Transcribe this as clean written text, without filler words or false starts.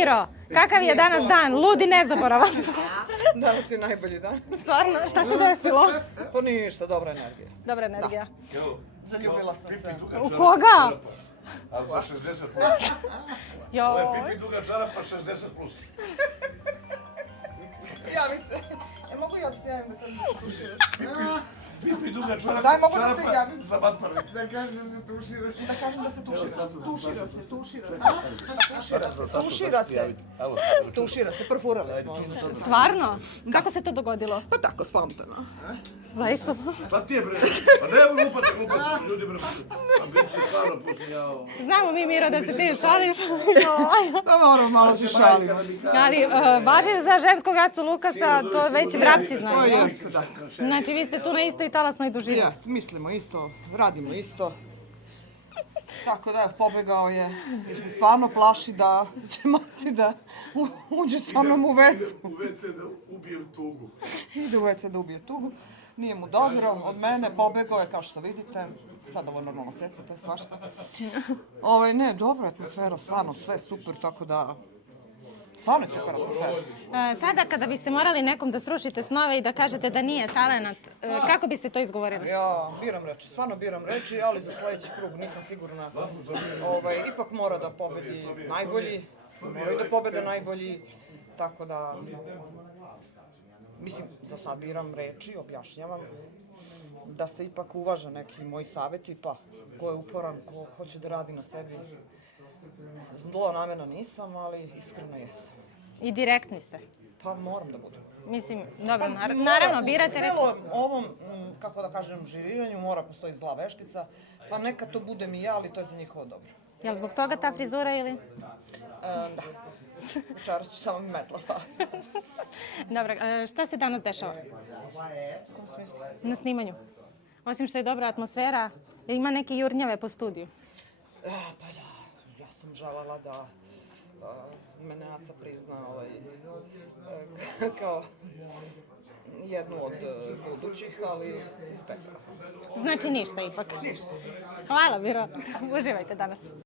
Miro, kakav je danas dan? Ludi nezaboravan. Danas je najbolji dan. Stvarno, šta se desilo? Pa ništa, dobra energija. Dobra energija. Zaljubila sam se. U koga? A za 60 plus. Ovo je Joj. pipi duga čarapa 60 plus. Javi se. Mogu ja da se javim da kažem da se tuširaš? Pipi duga čarapa. Daj, mogu da se javim. Za batmari. Da kažem da se tuširaš. Da kažem da se tuširaš. Tušira se, tušira se. Tušira se. Tušira se, perfurali smo. Stvarno? Kako se to dogodilo? Pa tako, spontano. Zaista? Pa ti je bre. Pa ne lupate gluposti, ljudi bre. Pa biti će stvarno pusti jao. Znamo mi, Miro, da se ti šališ. Pa moram malo se šalimo. Ali važiš za ženskog Acu Lukasa, to već vrapci To znaju. jel? jeste, da. Znači, vi ste tu na istoj talasnoj dužini. Jeste, mislimo isto, radimo isto. Tako da, pobegao je, jer se stvarno plaši da će morati da uđe sa mnom u vezu. U WC da ubijem tugu. Ide u WC da ubije tugu. Nije mu dobro, od mene pobegao je, kao što vidite. Sad ovo normalno secate, svašta. Ne, dobra atmosfera, stvarno, sve super, tako da... Stvarno je super atmosfera. Sada, kada biste morali nekom da srušite snove i da kažete da nije talenat, kako biste to izgovorili? Ja biram reči, stvarno biram reči, ali za sledeći krug nisam sigurna. Ipak mora da pobedi najbolji, moraju da pobede najbolji, tako da... Mislim, za sad biram reči, objašnjavam da se ipak uvaža neki moji savjeti, pa ko je uporan, ko hoće da radi na sebi. Zlonamena nisam, ali iskreno jesam. I direktni ste. Pa moram da budem. Mislim, dobro, naravno, birate U reči. celom ovom, kako da kažem, žiriranju mora postoji zla veštica, pa neka to budem i ja, ali to je za njihovo dobro. Jel zbog toga ta frizura ili? Da. Večeras ću samo metla, pa. Dobro, šta se danas dešava U kom smislu? na snimanju? Osim što je dobra atmosfera, ima neke jurnjave po studiju. Pa da, ja sam želela da mene Aca prizna kao jednu od budućih, ali izbegla. Znači ništa ipak. Hvala, Miro. Uživajte danas.